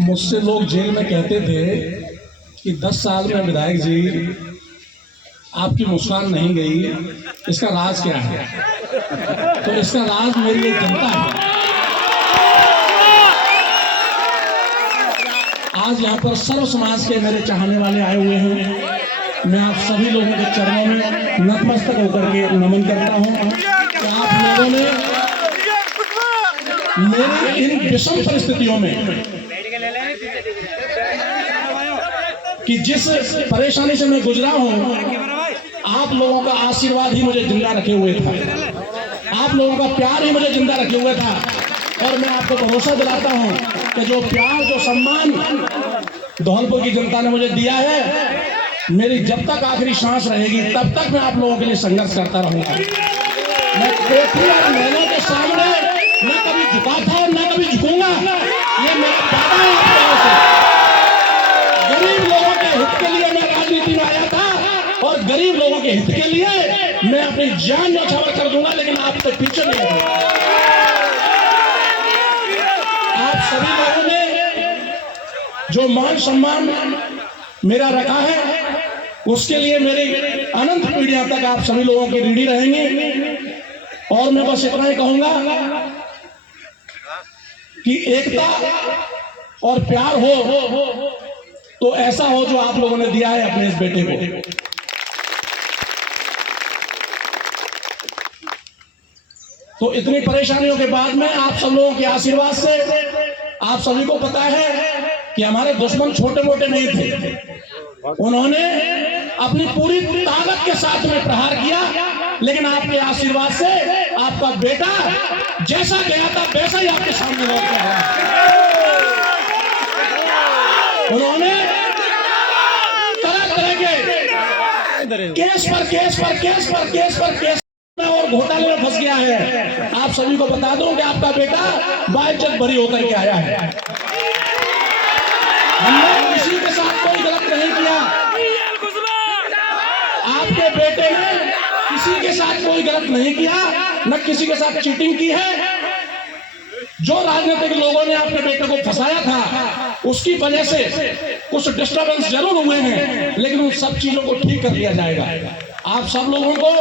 मुझसे लोग जेल में कहते थे कि 10 साल में विधायक जी आपकी मुस्कान नहीं गई, इसका राज क्या है? तो इसका राज मेरी एक जनता है। आज यहाँ पर सर्व समाज के मेरे चाहने वाले आए हुए हैं। मैं आप सभी लोगों के चरणों में नतमस्तक होकर के नमन करता हूँ कि आप लोगों ने मेरी इन विषम परिस्थितियों में कि जिस परेशानी से मैं गुजरा हूँ, आप लोगों का आशीर्वाद ही मुझे जिंदा रखे हुए था, आप लोगों का प्यार ही मुझे जिंदा रखे हुए था। और मैं आपको भरोसा दिलाता हूँ कि जो प्यार, जो सम्मान धौलपुर की जनता ने मुझे दिया है, मेरी जब तक आखिरी सांस रहेगी तब तक मैं आप लोगों के लिए संघर्ष करता रहूंगा। मैं कोठी और महलों के सामने न कभी झुका था और न कभी झुकूंगा, ये मेरा वादा है आप लोगों से। गरीब लोगों के हित के लिए मैं राजनीति में आया था और गरीब लोगों के हित के लिए मैं अपनी जान न्यौछावर कर दूंगा, लेकिन आपसे पीछे नहीं हटूंगा। आप सभी लोगों ने जो मान सम्मान मेरा रखा है, उसके लिए मेरी अनंत पीढ़ियां तक आप सभी लोगों की ऋणी रहेंगे। और मैं बस इतना ही कहूंगा कि एकता और प्यार हो तो ऐसा हो जो आप लोगों ने दिया है अपने इस बेटे को। तो इतनी परेशानियों के बाद में आप सब लोगों के आशीर्वाद से आप सभी को पता है कि हमारे दुश्मन छोटे मोटे नहीं थे। उन्होंने अपनी पूरी ताकत के साथ में प्रहार किया, लेकिन आपके आशीर्वाद से आपका बेटा जैसा गया था वैसा ही आपके सामने लौट के आया। उन्होंने तरह तरह के केस और घोटाले में फंस गया है। आप सभी को बता दूं कि आपका बेटा बाइज्जत बरी होकर के आया है। हमने किसी के साथ कोई गलत नहीं किया, आपके बेटे ने किसी के साथ कोई गलत नहीं किया, न किसी के साथ चीटिंग की है। जो राजनीतिक लोगों ने अपने बेटे को फंसाया था, उसकी वजह से कुछ डिस्टर्बेंस जरूर हुए हैं, लेकिन उन सब चीजों को ठीक कर दिया जाएगा। आप सब लोगों को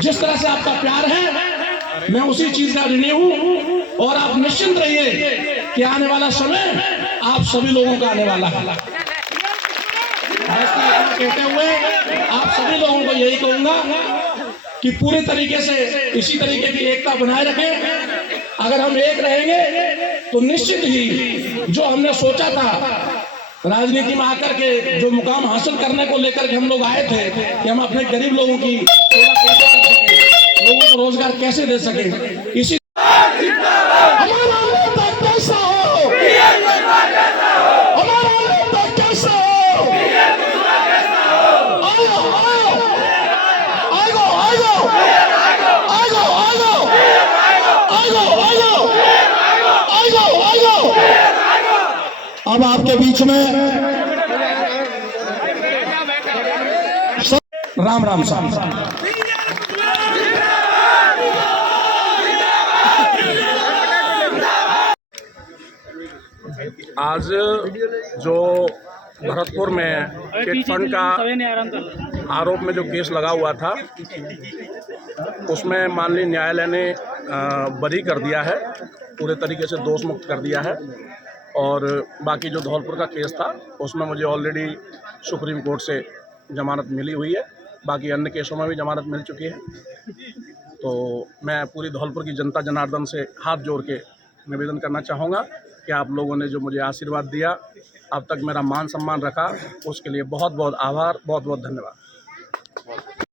जिस तरह से आपका प्यार है, मैं उसी चीज का ऋणी हूं। और आप निश्चिंत रहिए कि आने वाला समय आप सभी लोगों का आने वाला है। कहते हुए आप सभी लोगों को यही कहूंगा कि पूरे तरीके से इसी तरीके की एकता बनाए रखें। अगर हम एक रहेंगे तो निश्चित ही जो हमने सोचा था राजनीति में आकर के, जो मुकाम हासिल करने को लेकर के हम लोग आए थे कि हम अपने गरीब लोगों की सेवा कैसे कर सकें, लोगों को रोजगार कैसे दे सकें, इसी अब आपके बीच में राम राम साहब। आज जो भरतपुर में चिट फंड का आरोप में जो केस लगा हुआ था, उसमें माननीय न्यायालय ने बरी कर दिया है, पूरे तरीके से दोष मुक्त कर दिया है। और बाकी जो धौलपुर का केस था, उसमें मुझे ऑलरेडी सुप्रीम कोर्ट से जमानत मिली हुई है। बाकी अन्य केसों में भी जमानत मिल चुकी है। तो मैं पूरी धौलपुर की जनता जनार्दन से हाथ जोड़ के निवेदन करना चाहूँगा कि आप लोगों ने जो मुझे आशीर्वाद दिया, अब तक मेरा मान सम्मान रखा, उसके लिए बहुत बहुत आभार, बहुत बहुत धन्यवाद।